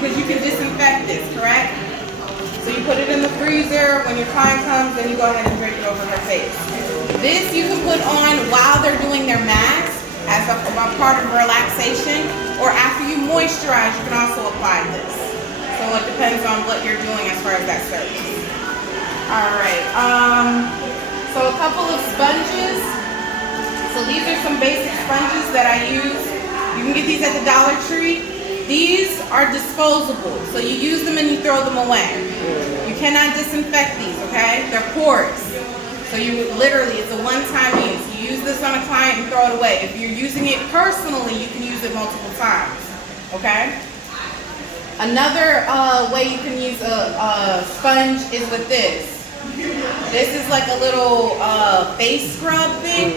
because you can disinfect this, correct? So you put it in the freezer. When your client comes, then you go ahead and drape it over her face. This you can put on while they're doing their mask as a part of relaxation, or after you moisturize, you can also apply this. So it depends on what you're doing as far as that service. All right. So a couple of sponges. So these are some basic sponges that I use. You can get these at the Dollar Tree. These are disposable, so you use them and you throw them away. You cannot disinfect these, okay? They're porous. So you literally, it's a one-time use. You use this on a client and throw it away. If you're using it personally, you can use it multiple times, okay? Another way you can use a sponge is with this. This is like a little face scrub thing.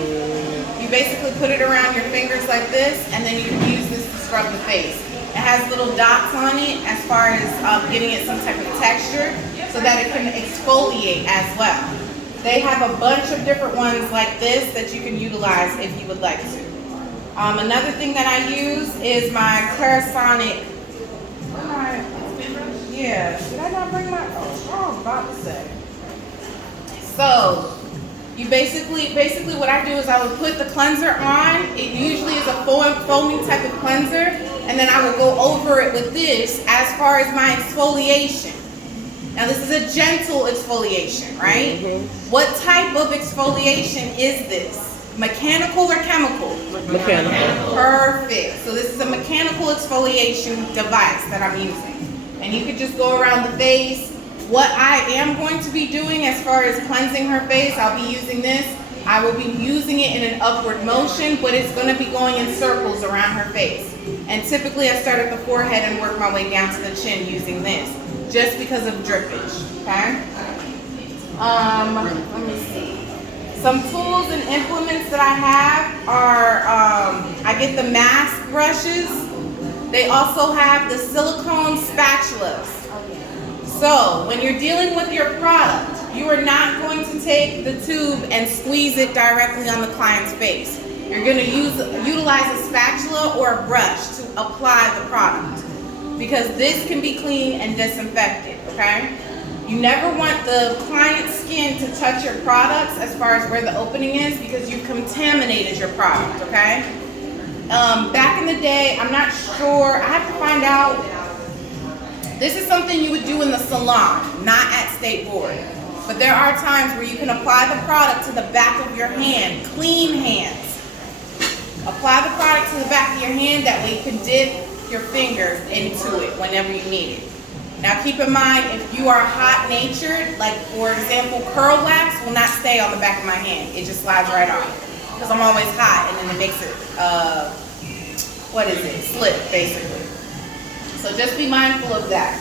You basically put it around your fingers like this, and then you can use this to scrub the face. It has little dots on it as far as getting it some type of texture so that it can exfoliate as well. They have a bunch of different ones like this that you can utilize if you would like to. Another thing that I use is my Clarisonic. Yeah, did I not bring my, oh, I was about to say. So, you basically what I do is I would put the cleanser on. It usually is a foaming type of cleanser, and then I will go over it with this as far as my exfoliation. Now this is a gentle exfoliation, right? What type of exfoliation is this? Mechanical or chemical? Mechanical. Perfect. So this is a mechanical exfoliation device that I'm using. And you could just go around the face. What I am going to be doing as far as cleansing her face, I'll be using this. I will be using it in an upward motion, but it's going to be going in circles around her face. And typically I start at the forehead and work my way down to the chin using this, just because of drippage, okay? Let me see. Some tools and implements that I have are, I get the mask brushes. They also have the silicone spatulas. So when you're dealing with your product, you are not going to take the tube and squeeze it directly on the client's face. You're going to utilize a spatula or a brush to apply the product, because this can be clean and disinfected, okay? You never want the client's skin to touch your products as far as where the opening is, because you've contaminated your product, okay? Back in the day, I'm not sure, I have to find out. This is something you would do in the salon, not at State Board. But there are times where you can apply the product to the back of your hand, clean hands. Apply the product to the back of your hand, that way you can dip your fingers into it whenever you need it. Now keep in mind, if you are hot-natured, like for example, curl wax will not stay on the back of my hand. It just slides right off, because I'm always hot, and then it makes it, slip basically. So just be mindful of that.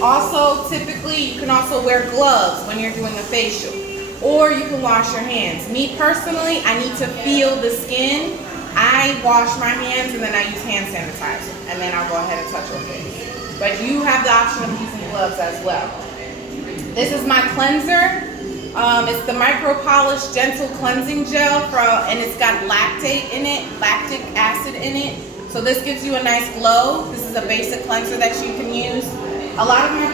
Also, typically, you can also wear gloves when you're doing a facial, or you can wash your hands. Me personally, I need to feel the skin. I wash my hands and then I use hand sanitizer, and then I'll go ahead and touch your face. But you have the option of using gloves as well. This is my cleanser. It's the Micro Polish Gentle Cleansing Gel, and it's got lactic acid in it. So this gives you a nice glow. This is a basic cleanser that you can use. A lot of my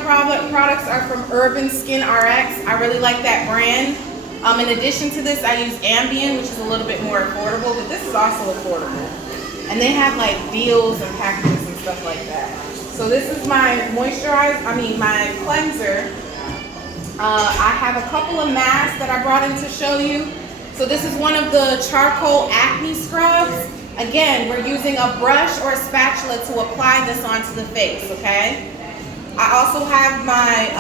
products are from Urban Skin RX. I really like that brand. In addition to this, I use Ambien, which is a little bit more affordable, but this is also affordable. And they have like deals and packages and stuff like that. So this is my my cleanser. I have a couple of masks that I brought in to show you. So this is one of the charcoal acne scrubs. Again, we're using a brush or a spatula to apply this onto the face, okay? I also have my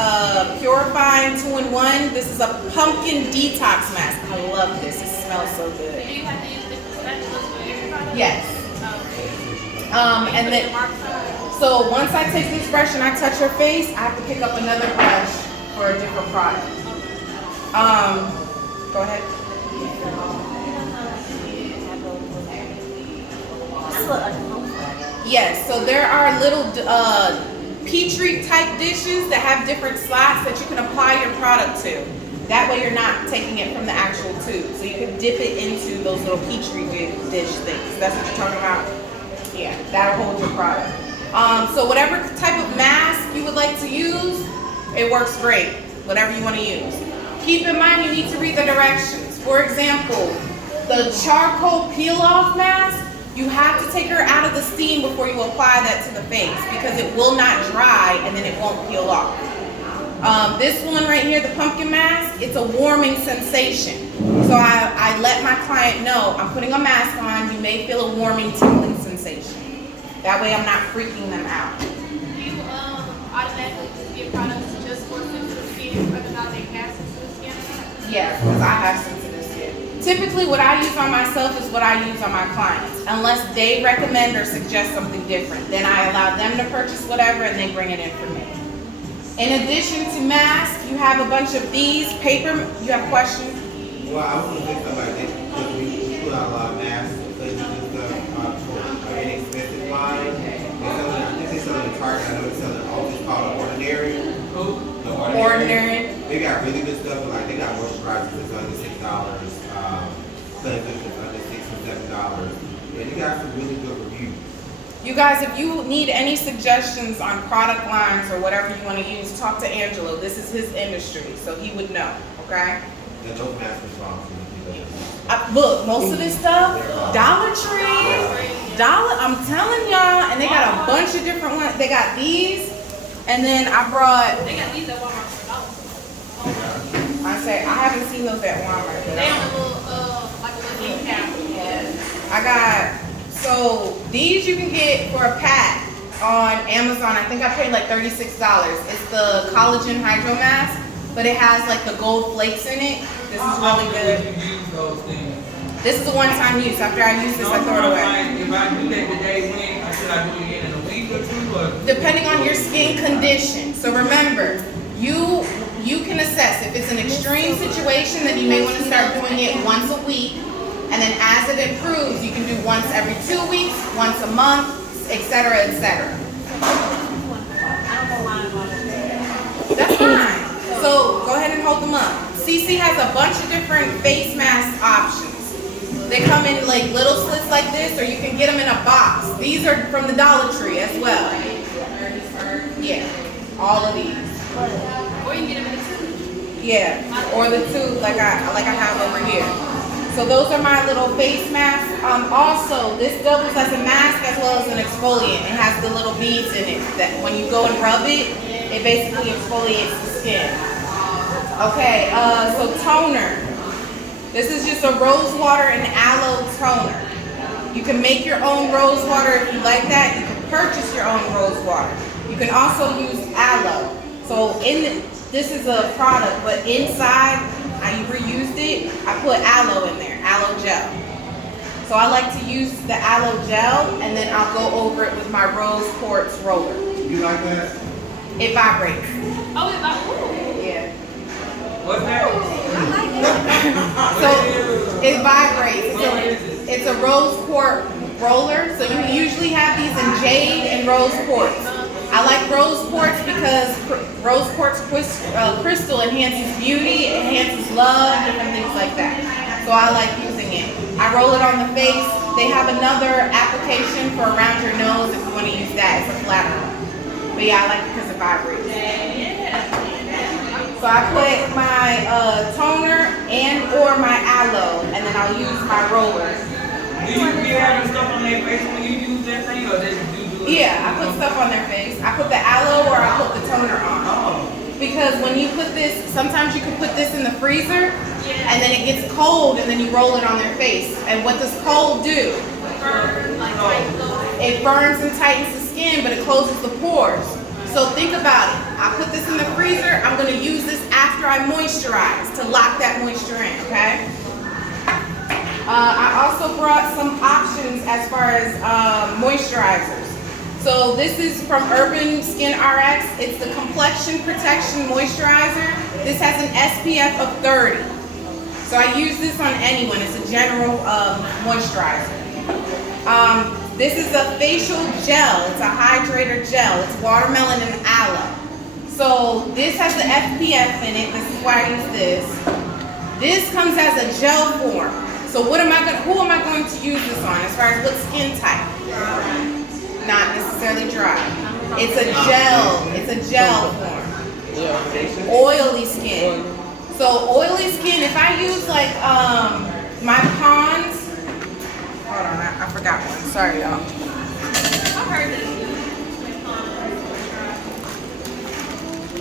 Purifying 2-in-1. This is a pumpkin detox mask. I love this. It smells so good. Do you have to use different spatulas for each product? Yes. And then, so once I take this brush and I touch her face, I have to pick up another brush for a different product. Go ahead. Yes, so there are little Petri type dishes that have different slots that you can apply your product to. That way you're not taking it from the actual tube. So you can dip it into those little Petri dish things. That's what you're talking about? Yeah, that'll hold your product. So whatever type of mask you would like to use, it works great. Whatever you want to use. Keep in mind you need to read the directions. For example, the charcoal peel-off mask, you have to take her out of the steam before you apply that to the face because it will not dry and then it won't peel off. This one right here, the pumpkin mask, it's a warming sensation. So I let my client know, I'm putting a mask on, you may feel a warming, tingling sensation. That way I'm not freaking them out. Do you automatically just get products just for sensitive skin, whether or not they have sensitive skin or not? Yes, because I have sensitive skin. Typically what I use on myself is what I use on my clients. Unless they recommend or suggest something different. Then I allow them to purchase whatever and they bring it in for me. In addition to masks, you have a bunch of these paper. You have questions? Well, I was going to say something like this because we put out a lot of masks, places and stuff for inexpensive line. I think they sell it in Target. I know they sell it all this called Ordinary. The Ordinary. They got really good stuff, but like they got moisturizers that's under $6, cleansers that's under $6 or $7. Yeah, they got some really good reviews. You guys, if you need any suggestions on product lines or whatever you want to use, talk to Angelo. This is his industry, so he would know, okay? And those masks are strong too. Look, most of this stuff, Dollar Tree, I'm telling y'all, and they got a bunch of different ones. They got these, and then I brought, They got these at Walmart for $1. I haven't seen those at Walmart. They on a little, like a little ink cap. I got, so these you can get for a pack on Amazon. I think I paid like $36. It's the collagen hydro mask, but it has like the gold flakes in it. This is really good. This is a one-time use. After I use this, I throw it away. If I do that today, when should I do it again in a week or two? Or? Depending on your skin condition. So remember, you can assess if it's an extreme situation, then you may want to start doing it once a week. And then as it improves, you can do once every 2 weeks, once a month, etc., etc. That's fine. So go ahead and hold them up. CC has a bunch of different face mask options. They come in like little slits like this, or you can get them in a box. These are from the Dollar Tree as well. Yeah, all of these. Or you can get them in a tube. Yeah, or the tube like I have over here. So those are my little face masks. Also, this doubles as a mask as well as an exfoliant. It has the little beads in it that when you go and rub it, it basically exfoliates the skin. Okay, so toner. This is just a rose water and aloe toner. You can make your own rose water if you like that. You can purchase your own rose water. You can also use aloe. So this is a product, but inside, I reused it. I put aloe in there, aloe gel. So I like to use the aloe gel, and then I'll go over it with my rose quartz roller. You like that? It vibrates. Oh, it's like, ooh. Yeah. What's that? So it vibrates. It's a rose quartz roller. So you usually have these in jade and rose quartz. I like rose quartz because rose quartz crystal enhances beauty, enhances love, different things like that. So I like using it. I roll it on the face. They have another application for around your nose if you want to use that. It's a flatter one. But yeah, I like it because it vibrates. So I put my toner and or my aloe, and then I'll use my roller. Do you be having stuff on their face when you use that thing, or did you do it? Yeah, I put stuff on their face. I put the aloe or I put the toner on. Oh. Because when you put this, sometimes you can put this in the freezer, and then it gets cold, and then you roll it on their face. And what does cold do? It burns and tightens the skin, but it closes the pores. So think about it. I put this in the freezer. I'm going to use this after I moisturize to lock that moisture in, okay? I also brought some options as far as moisturizers. So this is from Urban Skin RX. It's the Complexion Protection Moisturizer. This has an SPF of 30. So I use this on anyone. It's a general moisturizer. This is a facial gel. It's a hydrator gel. It's watermelon and aloe. So this has the SPF in it. This is why I use this. This comes as a gel form. So who am I going to use this on as far as what skin type? not necessarily dry. It's a gel. It's a gel form. Oily skin. So oily skin, if I use like my Pond's, hold on, I forgot one. Sorry, y'all. I heard this.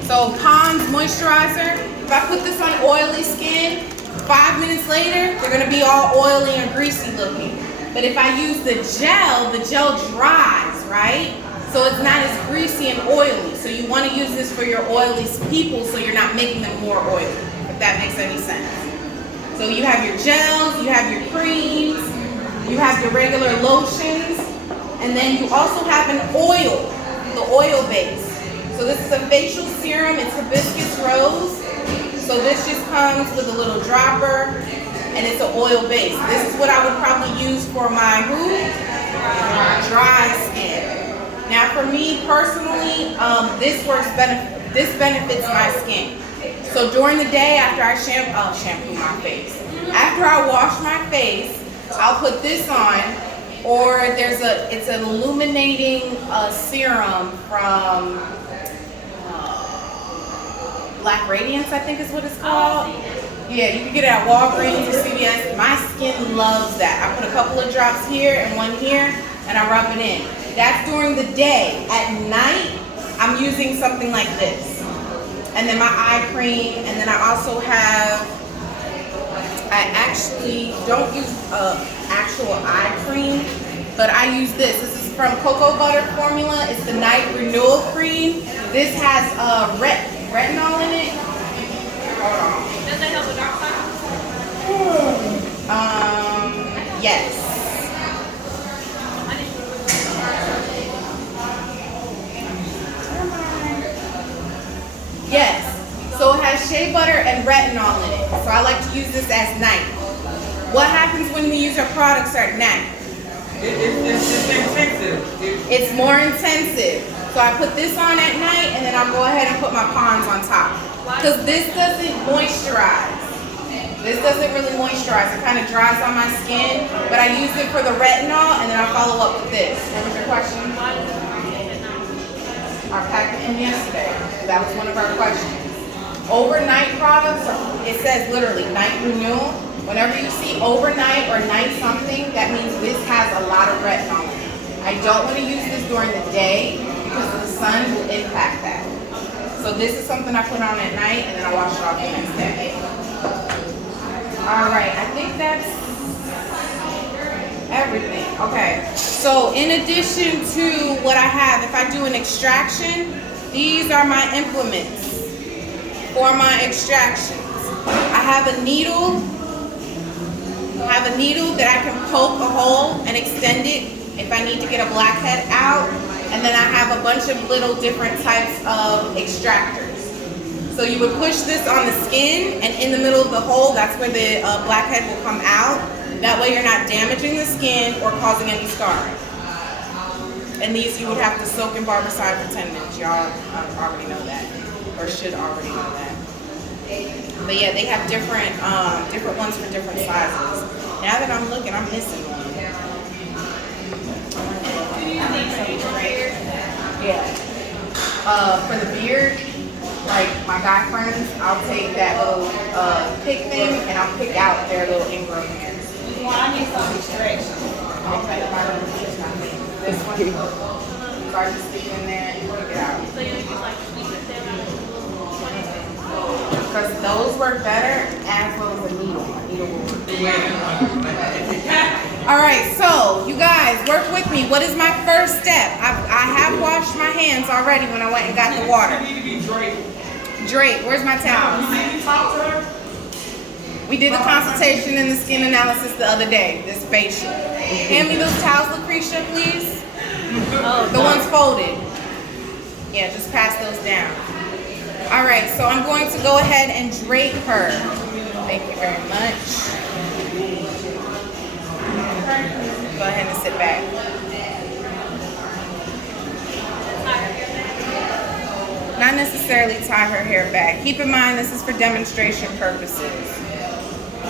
So Pond's moisturizer, if I put this on oily skin, 5 minutes later, they're gonna be all oily and greasy looking. But if I use the gel dries, right? So it's not as greasy and oily. So you wanna use this for your oily people so you're not making them more oily, if that makes any sense. So you have your gels, you have your creams, you have your regular lotions, and then you also have an oil, the oil base. So this is a facial serum, it's hibiscus rose. So this just comes with a little dropper, and it's an oil base. This is what I would probably use for my dry skin. Now for me personally, this benefits my skin. So during the day after I shampoo my face. After I wash my face, I'll put this on, or it's an illuminating serum from Black Radiance, I think is what it's called. Yeah, you can get it at Walgreens or CVS. My skin loves that. I put a couple of drops here and one here, and I rub it in. That's during the day. At night, I'm using something like this. And then my eye cream, and then I also have, I actually don't use actual eye cream, but I use this. This is from Cocoa Butter Formula. It's the Night Renewal Cream. This has retinol in it. Hold on. Does that help with dark circles? Yes. Yes. So it has shea butter and retinol in it. So I like to use this at night. What happens when we use our products at night? It's intensive. It's more intensive. So I put this on at night, and then I'll go ahead and put my Pond's on top. Because this doesn't moisturize. This doesn't really moisturize. It kind of dries on my skin. But I use it for the retinol, and then I follow up with this. What was your question? I packed it in yesterday. That was one of our questions. Overnight products, it says literally night renewal. Whenever you see overnight or night something, that means this has a lot of retinol in it. I don't want to use this during the day because the sun will impact that. So this is something I put on at night, and then I wash it off the next day. All right, I think that's everything. Okay, so in addition to what I have, if I do an extraction, these are my implements for my extractions. I have a needle. That I can poke a hole and extend it if I need to get a blackhead out. And then I have a bunch of little different types of extractors. So you would push this on the skin, and in the middle of the hole, that's where the blackhead will come out. That way you're not damaging the skin or causing any scarring. And these you would have to soak in barbicide for 10 minutes. Y'all already know that, or should already know that. But yeah, they have different ones for different sizes. Now that I'm looking, I'm missing one. Yeah. For the beard, like my guy friends, I'll take that little pick thing and I'll pick out their little ingrown hairs. Well, I need some extraction. Okay, this one. So I just stick it in there and pick it out. So you use like Because those work better as well as a needle. A needle will work. All right, so you guys, work with me. What is my first step? I have washed my hands already when I went and got the water. You need to be draped. Drape, where's my towels? We did the consultation and the skin analysis the other day, this facial. Hand me those towels, Lucretia, please. The ones folded. Yeah, just pass those down. All right, so I'm going to go ahead and drape her. Thank you very much. Go ahead and sit back. Not necessarily tie her hair back. Keep in mind this is for demonstration purposes.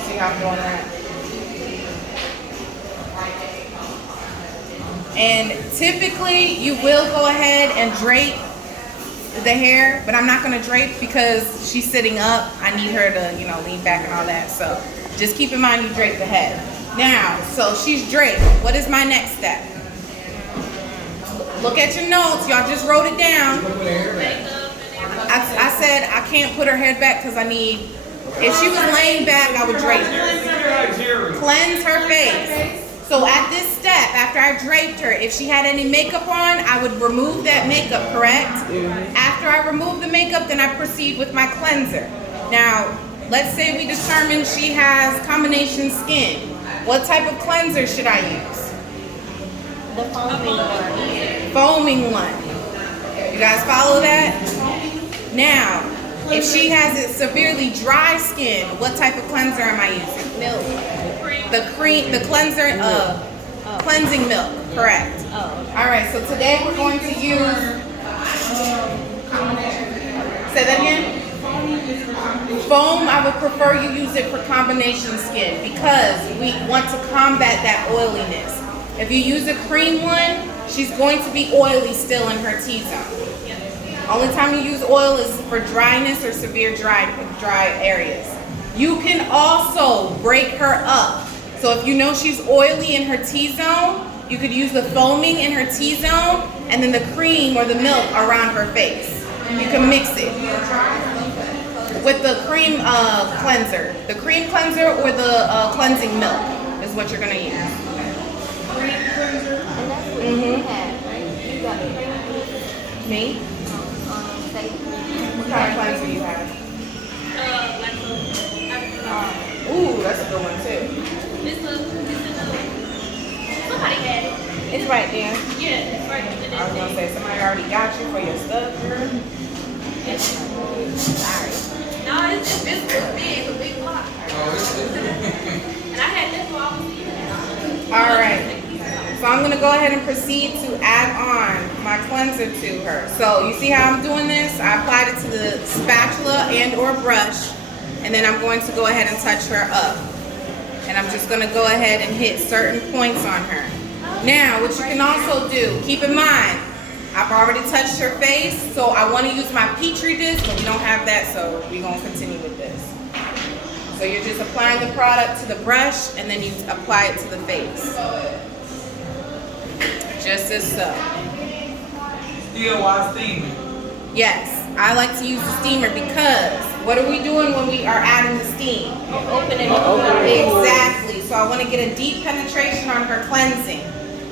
See how I'm doing that? And typically you will go ahead and drape the hair, but I'm not gonna drape because she's sitting up. I need her to, you know, lean back and all that. So just keep in mind you drape the head. Now, so she's draped. What is my next step? Look at your notes. Y'all just wrote it down. I said I can't put her head back because I need, if she was laying back, I would drape her. Cleanse her face. So at this step, after I draped her, if she had any makeup on, I would remove that makeup, correct? After I remove the makeup, then I proceed with my cleanser. Now, let's say we determine she has combination skin. What type of cleanser should I use? The foaming one. Foaming one. You guys follow that? Now, if she has a severely dry skin, what type of cleanser am I using? Milk. The cleanser, cleansing milk, correct. Oh. All right, so today we're going to use, say that again? Foam, I would prefer you use it for combination skin because we want to combat that oiliness. If you use a cream one, she's going to be oily still in her T-zone. Only time you use oil is for dryness or severe dry areas. You can also break her up. So if you know she's oily in her T-zone, you could use the foaming in her T-zone and then the cream or the milk around her face. You can mix it with the cream cleanser. The cream cleanser or the cleansing milk is what you're gonna use. And that's what you had, right? You got cream Me? What kind of cleanser you have? Ooh, that's a good one too. Somebody had it. It's right there. Yeah, it's right in I was gonna say somebody already got you for your stuff, girl. Sorry. No, it's big, a big block. And I had this while I was eating. All right. So I'm gonna go ahead and proceed to add on my cleanser to her. So you see how I'm doing this? I applied it to the spatula and or brush, and then I'm going to go ahead and touch her up. And I'm just gonna go ahead and hit certain points on her. Now, what you can also do, keep in mind, I've already touched her face, so I wanna use my Petri dish, but we don't have that, so we're gonna continue with this. So you're just applying the product to the brush, and then you apply it to the face. Just as so. Still while steaming. Yes, I like to use the steamer because what are we doing when we are adding the steam? opening up. Exactly. So I want to get a deep penetration on her cleansing.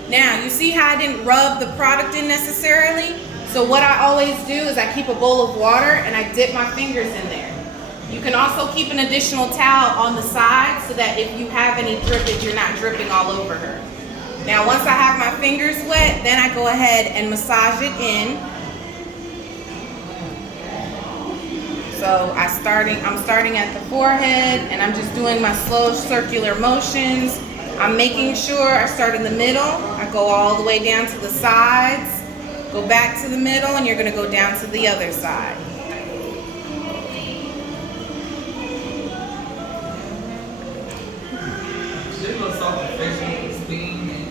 Now, you see how I didn't rub the product in necessarily? So what I always do is I keep a bowl of water and I dip my fingers in there. You can also keep an additional towel on the side so that if you have any drippage, you're not dripping all over her. Now, once I have my fingers wet, then I go ahead and massage it in. So I'm starting at the forehead, and I'm just doing my slow circular motions. I'm making sure I start in the middle. I go all the way down to the sides, go back to the middle, and you're gonna go down to the other side. This looks so professional, steam, and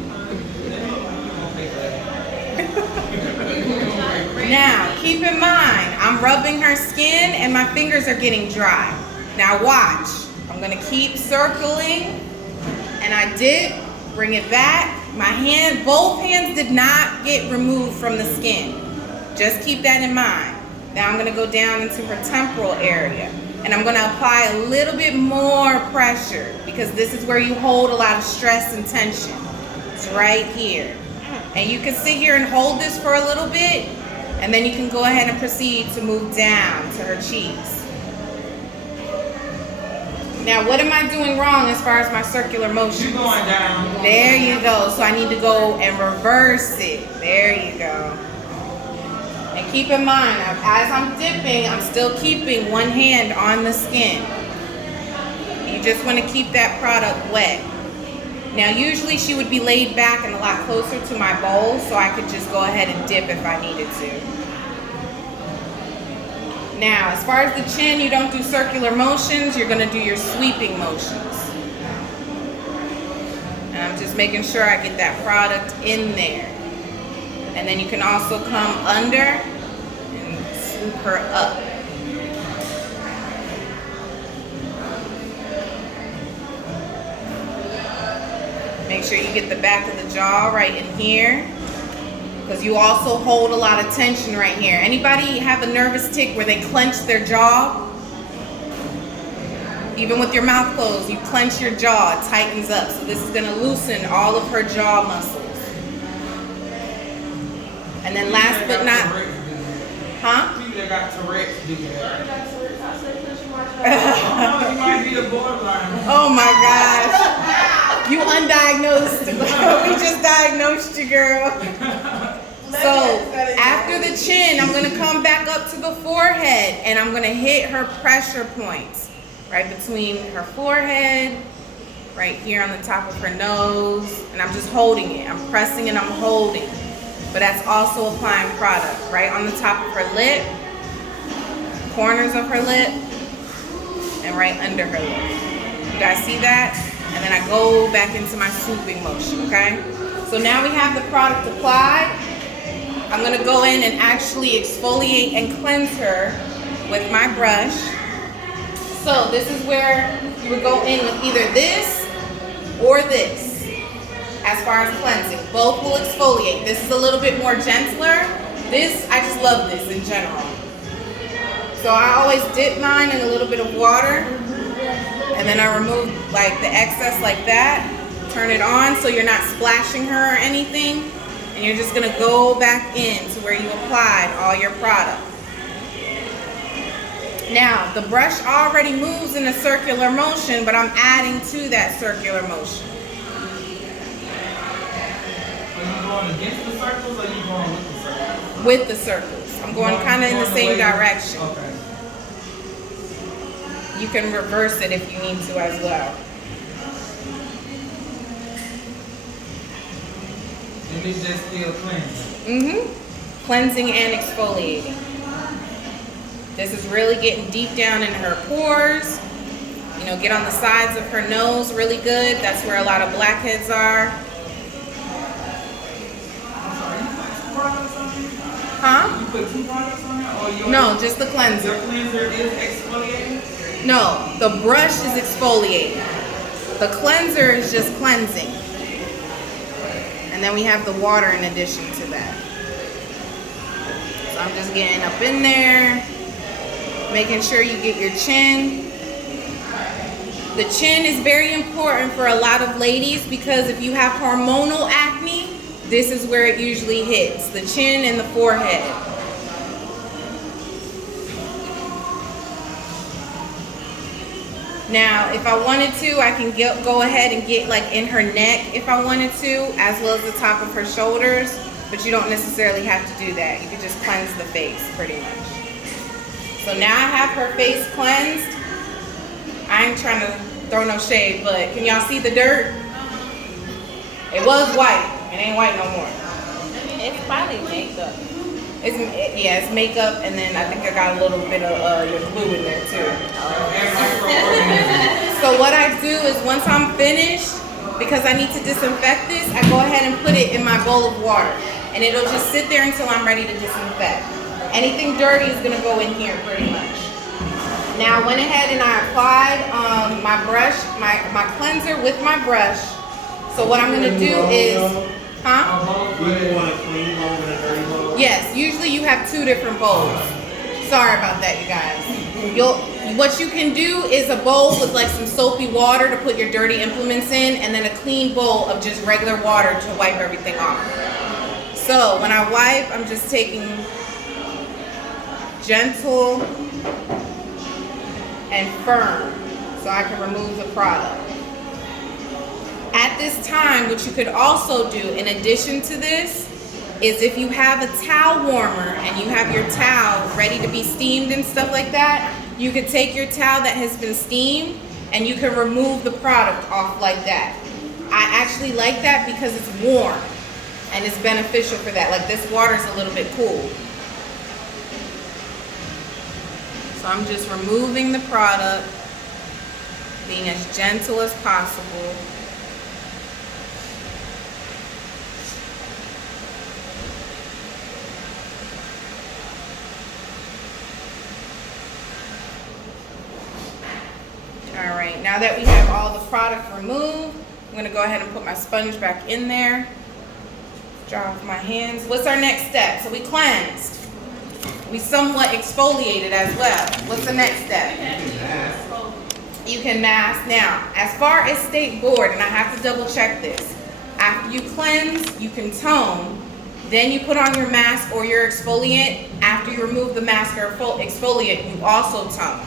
Now, keep in mind, I'm rubbing her skin and my fingers are getting dry. Now watch, I'm gonna keep circling and I dip, bring it back. My hand, both hands did not get removed from the skin. Just keep that in mind. Now I'm gonna go down into her temporal area and I'm gonna apply a little bit more pressure because this is where you hold a lot of stress and tension. It's right here. And you can sit here and hold this for a little bit, and then you can go ahead and proceed to move down to her cheeks. Now, what am I doing wrong as far as my circular motion? you going down. There you go. So I need to go and reverse it. There you go. And keep in mind, as I'm dipping, I'm still keeping one hand on the skin. You just want to keep that product wet. Now, usually she would be laid back and a lot closer to my bowl, so I could just go ahead and dip if I needed to. Now, as far as the chin, you don't do circular motions, you're gonna do your sweeping motions. And I'm just making sure I get that product in there. And then you can also come under and swoop her up. Make sure you get the back of the jaw right in here, because you also hold a lot of tension right here. Anybody have a nervous tic where they clench their jaw? Even with your mouth closed, you clench your jaw, it tightens up. So this is gonna loosen all of her jaw muscles. And then last but not, huh? People that got Tourette's do that. You might be a borderline. Oh my gosh. You undiagnosed. We just diagnosed you, girl. So after the chin, I'm gonna come back up to the forehead and I'm gonna hit her pressure points. Right between her forehead, right here on the top of her nose. And I'm just holding it. I'm pressing and I'm holding. But that's also applying product. Right on the top of her lip, corners of her lip, and right under her lip. You guys see that? And then I go back into my swooping motion, okay? So now we have the product applied. I'm gonna go in and actually exfoliate and cleanse her with my brush. So this is where you would go in with either this or this as far as cleansing. Both will exfoliate. This is a little bit more gentler. This, I just love this in general. So I always dip mine in a little bit of water and then I remove like the excess like that. Turn it on so you're not splashing her or anything. And you're just gonna go back in to where you applied all your product. Now, the brush already moves in a circular motion, but I'm adding to that circular motion. Are you going against the circles or are you going with the circles? With the circles. I'm going kind of in the same direction. Okay. You can reverse it if you need to as well. And it's just still cleansing. Cleansing and exfoliating. This is really getting deep down in her pores. You know, get on the sides of her nose really good. That's where a lot of blackheads are. Huh? You put 2 products on there? Or your, No, just the cleanser. Your cleanser is exfoliating? No, the brush is exfoliating. The cleanser is just cleansing. And then we have the water in addition to that. So I'm just getting up in there, making sure you get your chin. The chin is very important for a lot of ladies because if you have hormonal acne, this is where it usually hits, the chin and the forehead. Now, if I wanted to, I can go ahead and get like in her neck if I wanted to, as well as the top of her shoulders, but you don't necessarily have to do that. You can just cleanse the face pretty much. So now I have her face cleansed. I ain't trying to throw no shade, but can y'all see the dirt? It was white. It ain't white no more. It's probably makeup. It's makeup, and then I think I got a little bit of your glue in there too. So what I do is once I'm finished, because I need to disinfect this, I go ahead and put it in my bowl of water, and it'll just sit there until I'm ready to disinfect. Anything dirty is gonna go in here pretty much. Now I went ahead and I applied my brush, my cleanser with my brush. So what I'm gonna do is, Do you want a clean bowl and a dirty bowl? yes, usually you have 2 different bowls. Sorry about that, you guys. What you can do is a bowl with like some soapy water to put your dirty implements in, and then a clean bowl of just regular water to wipe everything off. So when I wipe, I'm just taking gentle and firm so I can remove the product. At this time, what you could also do in addition to this is if you have a towel warmer and you have your towel ready to be steamed and stuff like that, you could take your towel that has been steamed and you can remove the product off like that. I actually like that because it's warm and it's beneficial for that. Like this water is a little bit cool. So I'm just removing the product, being as gentle as possible. All right, now that we have all the product removed, I'm gonna go ahead and put my sponge back in there. Dry off my hands. What's our next step? So we cleansed. We somewhat exfoliated as well. What's the next step? You can mask. Now, as far as state board, and I have to double check this, after you cleanse, you can tone, then you put on your mask or your exfoliant. After you remove the mask or exfoliant, you also tone.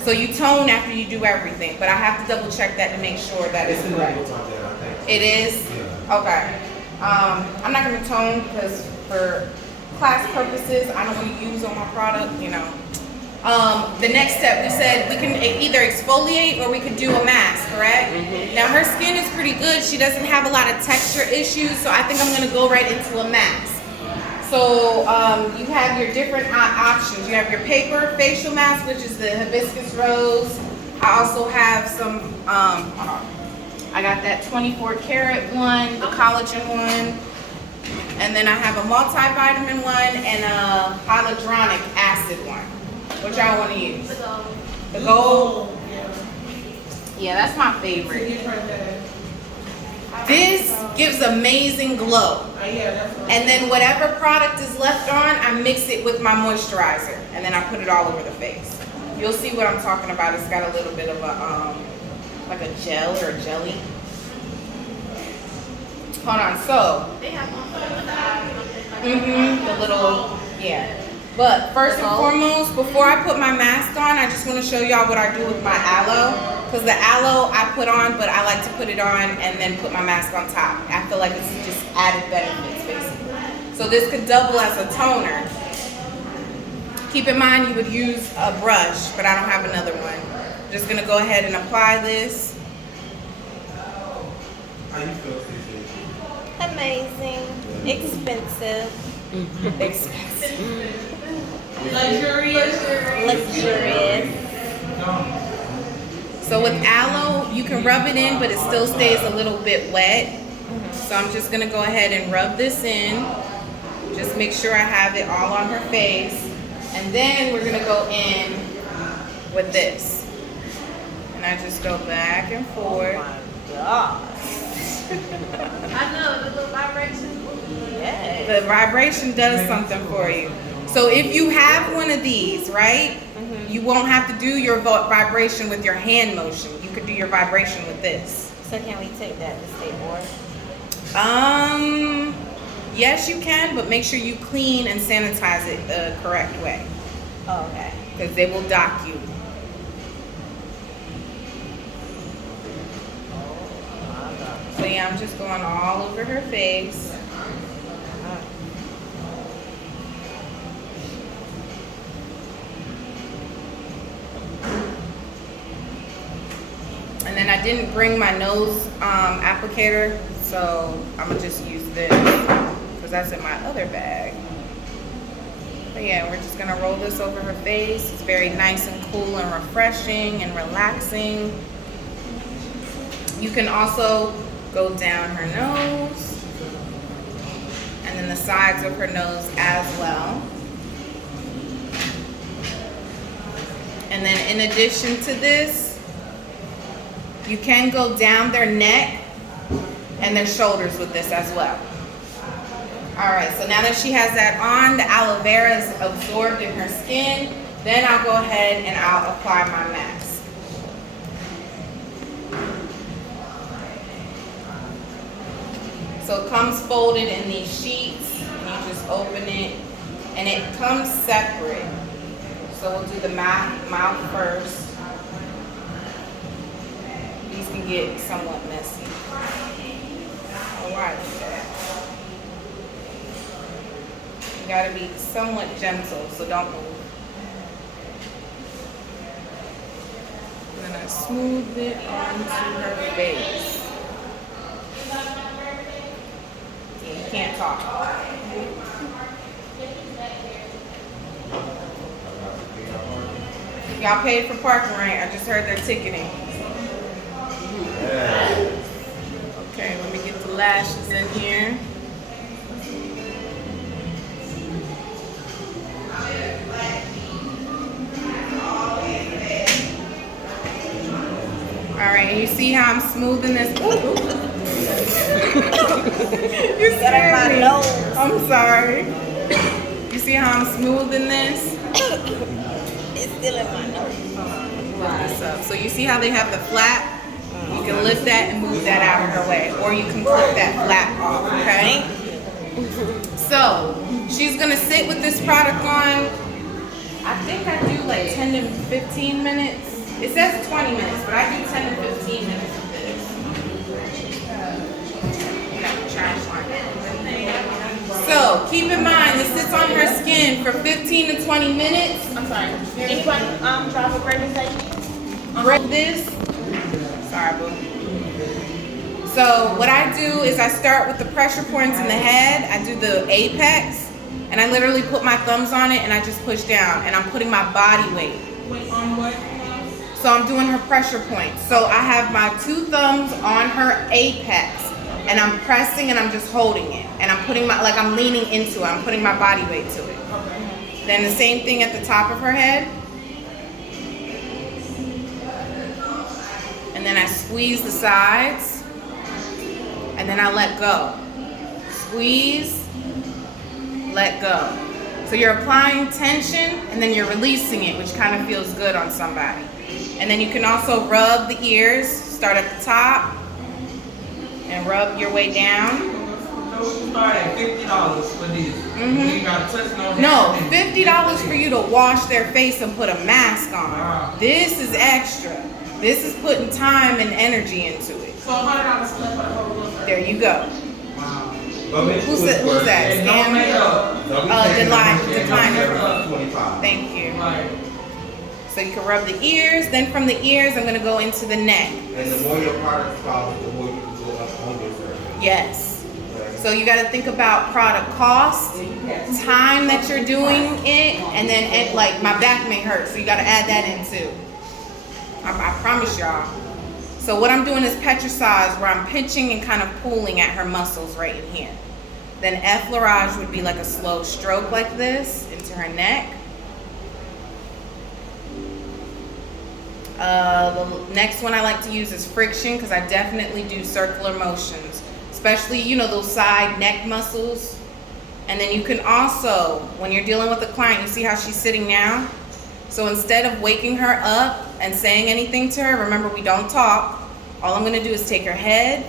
So you tone after you do everything, but I have to double check that to make sure that it's correct. It is? Okay. I'm not gonna tone because for class purposes, I don't want to use on my product, you know. The next step, we said we can either exfoliate or we could do a mask, correct? Now her skin is pretty good. She doesn't have a lot of texture issues, so I think I'm gonna go right into a mask. So you have your different options. You have your paper facial mask, which is the hibiscus rose. I also have some, hold on. I got that 24 karat one, the collagen one. And then I have a multivitamin one and a hyaluronic acid one. What y'all want to use? The gold? Yeah, that's my favorite. This gives amazing glow. And then whatever product is left on, I mix it with my moisturizer. And then I put it all over the face. You'll see what I'm talking about. It's got a little bit of a, like a gel or a jelly. Hold on, so. They have one for the eyes. The little, yeah. But first and foremost, before I put my mask on, I just want to show y'all what I do with my aloe. Because the aloe I put on, but I like to put it on and then put my mask on top. I feel like it's just added benefits, basically. So this could double as a toner. Keep in mind you would use a brush, but I don't have another one. Just going to go ahead and apply this. How you feel, CC? Amazing. Expensive. Expensive. Luxurious. So with aloe, you can rub it in, but it still stays a little bit wet. So I'm just gonna go ahead and rub this in. Just make sure I have it all on her face. And then we're gonna go in with this. And I just go back and forth. I know, the little vibration. The vibration does something for you. So if you have one of these, right, you won't have to do your vibration with your hand motion. You could do your vibration with this. So can we take that to state board? Yes, you can, but make sure you clean and sanitize it the correct way. Oh, okay. Because they will dock you. So yeah, I'm just going all over her face. And then I didn't bring my nose applicator, so I'm gonna just use this because that's in my other bag. But yeah, we're just gonna roll this over her face. It's very nice and cool and refreshing and relaxing. You can also go down her nose and then the sides of her nose as well. And then in addition to this, you can go down their neck and their shoulders with this as well. All right, so now that she has that on, the aloe vera is absorbed in her skin, then I'll go ahead and I'll apply my mask. So it comes folded in these sheets, and you just open it, and it comes separate. So we'll do the mouth first. These can get somewhat messy. Oh, why is that? You gotta be somewhat gentle, so don't move. And then I smooth it onto her face. Yeah, you can't talk. Y'all paid for parking, right? I just heard they're ticketing. Okay, let me get the lashes in here. you see how I'm smoothing this? You Got in my scared me. nose. I'm sorry. You see how I'm smoothing this? It's still in my nose. Lift this up. So you see how they have the flap? You can lift that and move that out of her way. Or you can clip that flap off, okay? So, she's gonna sit with this product on, I think I do like 10 to 15 minutes. It says 20 minutes, but I do 10 to 15 minutes of this. Got the trash line. So, keep in mind, this sits on her skin for 15 to 20 minutes. I'm sorry. Anybody try for fragrance like Break this. Sorry, boo. So what I do is I start with the pressure points in the head. I do the apex, and I literally put my thumbs on it and I just push down, and I'm putting my body weight. Wait, on what? So I'm doing her pressure points. So I have my 2 thumbs on her apex, and I'm pressing and I'm just holding it, and I'm putting my, like I'm leaning into it. I'm putting my body weight to it. Okay. Then the same thing at the top of her head. And then I squeeze the sides, and then I let go. Squeeze, let go. So you're applying tension, and then you're releasing it, which kind of feels good on somebody. And then you can also rub the ears, start at the top, and rub your way down. So we start at $50 for this. You got to touch no No, hand. $50 for you to wash their face and put a mask on. Wow. This is extra. This is putting time and energy into it. So $100 split for the whole look. There you go. Wow. Who's that? And no Scam? makeup. Decliner. 25. Thank you. Right. So you can rub the ears. Then from the ears, I'm going to go into the neck. And the more your product costs, the more you can go up on your service. Yes. So you got to think about product cost, time that you're doing it, and then like my back may hurt, so you got to add that in too. I promise y'all. So what I'm doing is petrissage, where I'm pinching and kind of pulling at her muscles right in here. Then effleurage would be like a slow stroke like this into her neck. The next one I like to use is friction, because I definitely do circular motions, especially, you know, those side neck muscles. And then you can also, when you're dealing with a client, you see how she's sitting now? So instead of waking her up and saying anything to her, remember we don't talk. All I'm gonna do is take her head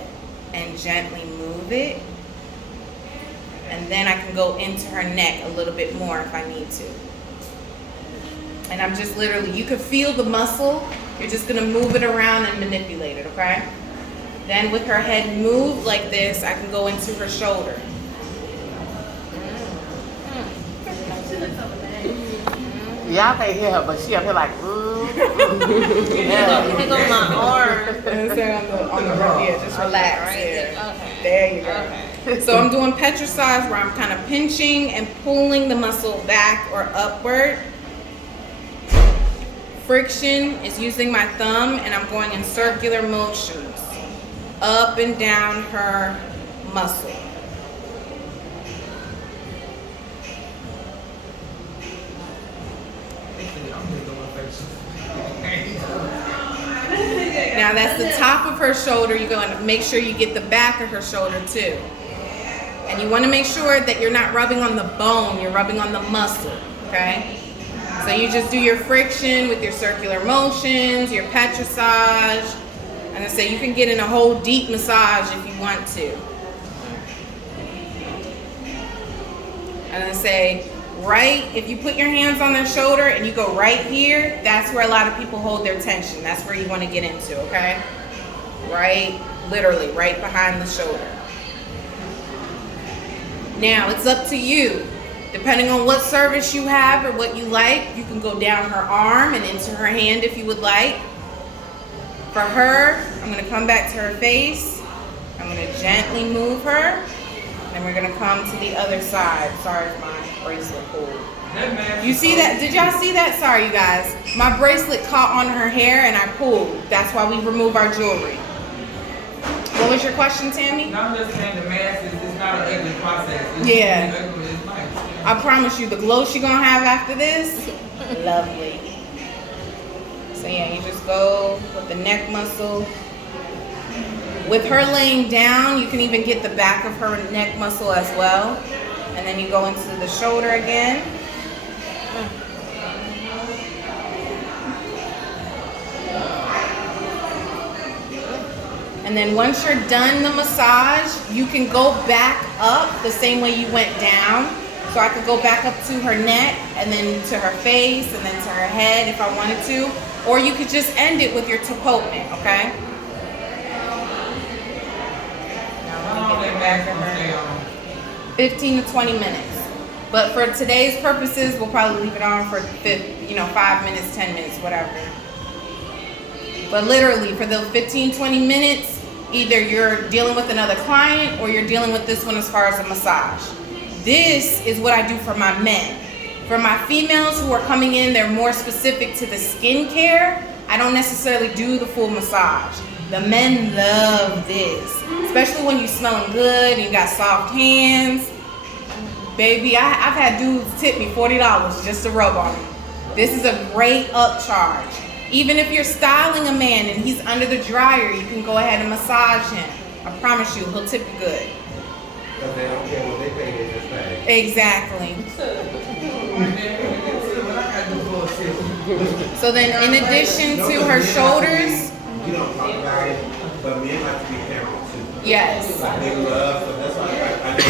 and gently move it. And then I can go into her neck a little bit more if I need to. And I'm just literally, you can feel the muscle. You're just gonna move it around and manipulate it, okay? Then with her head moved like this, I can go into her shoulder. Y'all can't hear her, but she up here like, Here go my arm. And say on the right here, just relax. Right There. there. Okay. There you go. Okay. So I'm doing petrissage, where I'm kind of pinching and pulling the muscle back or upward. Friction is using my thumb, and I'm going in circular motions up and down her muscle. Now that's the top of her shoulder. You're going to make sure you get the back of her shoulder too. And you want to make sure that you're not rubbing on the bone, you're rubbing on the muscle, okay? So you just do your friction with your circular motions, your petrissage. And I say you can get in a whole deep massage if you want to. And I say, right, if you put your hands on their shoulder and you go right here, that's where a lot of people hold their tension. That's where you want to get into, okay? Right, literally, right behind the shoulder. Now, it's up to you. Depending on what service you have or what you like, you can go down her arm and into her hand if you would like. For her, I'm going to come back to her face. I'm going to gently move her. And we're going to come to the other side. Sorry if my bracelet pulled. You see that? Did y'all see that? Sorry, you guys. My bracelet caught on her hair and I pulled. That's why we remove our jewelry. What was your question, Tammy? No, I'm just saying the mask is not an ugly process. It's Yeah. ugly, it's nice. I promise you, the glow she gonna have after this, lovely. So yeah, you just go with the neck muscle With her laying down, you can even get the back of her neck muscle as well. And then you go into the shoulder again. And then once you're done the massage, you can go back up the same way you went down. So I could go back up to her neck and then to her face and then to her head if I wanted to. Or you could just end it with your tapotement, okay? How long that back gonna stay on? 15 to 20 minutes. But for today's purposes, we'll probably leave it on for 5 minutes, 10 minutes, whatever. But literally for the 15, 20 minutes, either you're dealing with another client or you're dealing with this one as far as a massage. This is what I do for my men. For my females who are coming in, they're more specific to the skincare. I don't necessarily do the full massage. The men love this, especially when you're smelling good and you got soft hands. Baby, I've had dudes tip me $40 just to rub on them. This is a great upcharge. Even if you're styling a man and he's under the dryer, you can go ahead and massage him. I promise you, he'll tip you good. Because they don't care what they pay, they just pay. Exactly. So then in addition to her shoulders, You don't talk about it, but men have to be pampered too. yes. Like they love, so that's why I know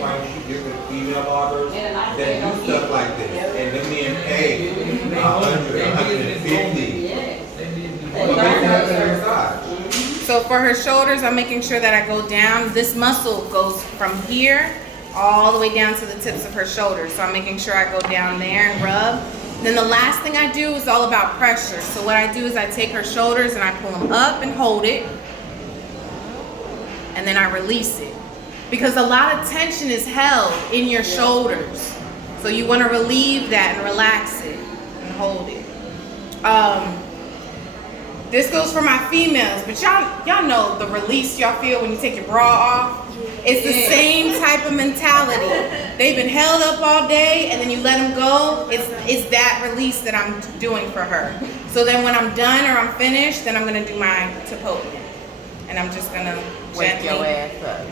quite a few different female barbers that do stuff like this. And the men pay $100, $150. But they have to massage. So for her shoulders, I'm making sure that I go down. This muscle goes from here all the way down to the tips of her shoulders. So I'm making sure I go down there and rub. Then the last thing I do is all about pressure. So what I do is I take her shoulders and I pull them up and hold it. And then I release it. Because a lot of tension is held in your shoulders. So you want to relieve that and relax it and hold it. This goes for my females, but y'all know the release y'all feel when you take your bra off. It's the same type of mentality. They've been held up all day and then you let them go. It's that release that I'm doing for her. So then when I'm done or I'm finished, then I'm gonna do my tapotement. And I'm just gonna Wake your gently ass up.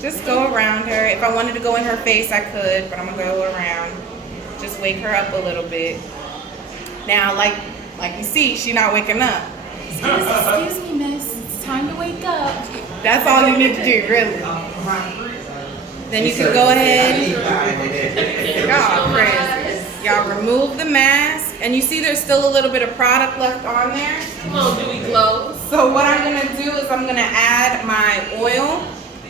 just go around her. If I wanted to go in her face, I could, but I'm gonna go around. Just wake her up a little bit. Now, like you see, she's not waking up. Excuse me, miss. It's time to wake up. That's all you need to do, really. Then you can go ahead. Y'all crazy. Y'all remove the mask, and you see there's still a little bit of product left on there. Little dewy glows. So what I'm gonna do is I'm gonna add my oil,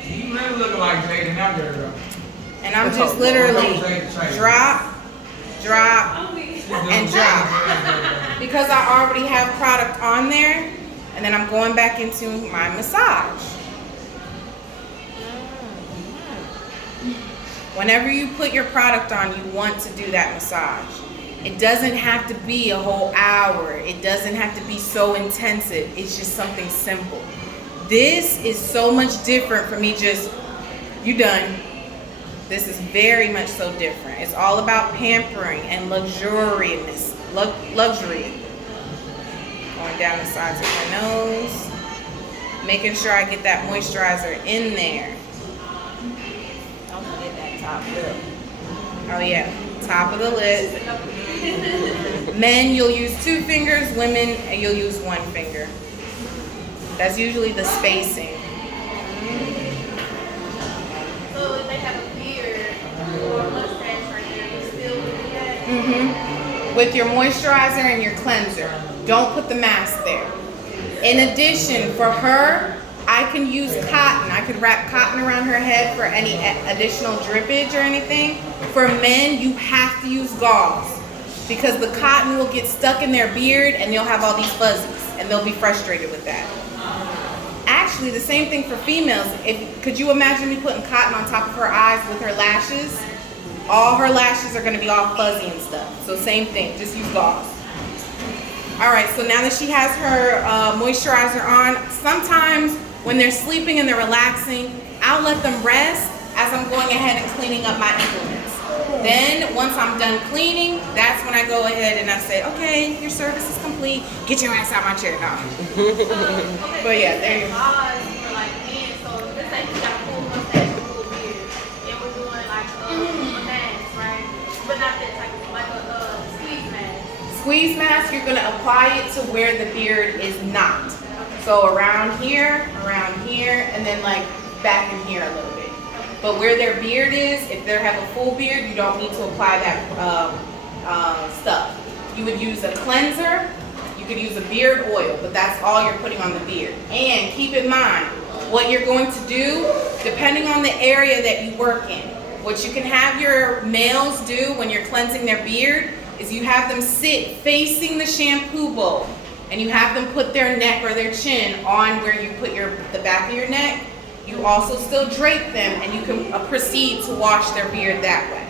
You really looking like Jaden out there, girl. and I'm just literally drop, and drop. Because I already have product on there, and then I'm going back into my massage. Whenever you put your product on, you want to do that massage. It doesn't have to be a whole hour. It doesn't have to be so intensive. It's just something simple. This is so much different from me just, you done. This is very much so different. It's all about pampering and luxuriousness, luxury. Going down the sides of my nose, making sure I get that moisturizer in there. Don't forget that top lip. Oh yeah, top of the lip. Men, you'll use 2 fingers. Women, you'll use 1 finger. That's usually the spacing. So if they have a beard or a mustache right there, you still do that? With your moisturizer and your cleanser. Don't put the mask there. In addition, for her, I can use cotton. I could wrap cotton around her head for any additional drippage or anything. For men, you have to use gauze because the cotton will get stuck in their beard and you'll have all these fuzzies and they'll be frustrated with that. Actually, the same thing for females. Could you imagine me putting cotton on top of her eyes with her lashes? All her lashes are going to be all fuzzy and stuff. So same thing, just use gauze. All right, so now that she has her moisturizer on, sometimes when they're sleeping and they're relaxing, I'll let them rest as I'm going ahead and cleaning up my implements. Then once I'm done cleaning, that's when I go ahead and I say, okay, your service is complete. Get your ass out my chair now. But yeah, there you go. Laws for like men, so let's say you got a full mustache, a full beard, and we're doing like a mask, right? But not that type of, like a squeeze mask. Squeeze mask, you're gonna apply it to where the beard is not. So around here, and then like back in here a little bit. But where their beard is, if they have a full beard, you don't need to apply that stuff. You would use a cleanser, you could use a beard oil, but that's all you're putting on the beard. And keep in mind, what you're going to do, depending on the area that you work in, what you can have your males do when you're cleansing their beard is you have them sit facing the shampoo bowl, and you have them put their neck or their chin on where you put the back of your neck. You also still drape them, and you can proceed to wash their beard that way.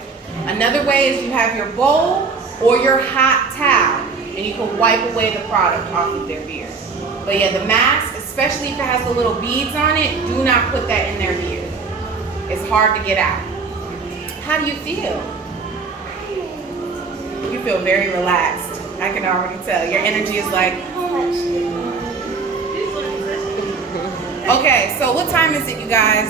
Another way is you have your bowl or your hot towel, and you can wipe away the product off of their beard. But yeah, the mask, especially if it has the little beads on it, do not put that in their beard. It's hard to get out. How do you feel? You feel very relaxed. I can already tell. Your energy is like, okay, so what time is it, you guys?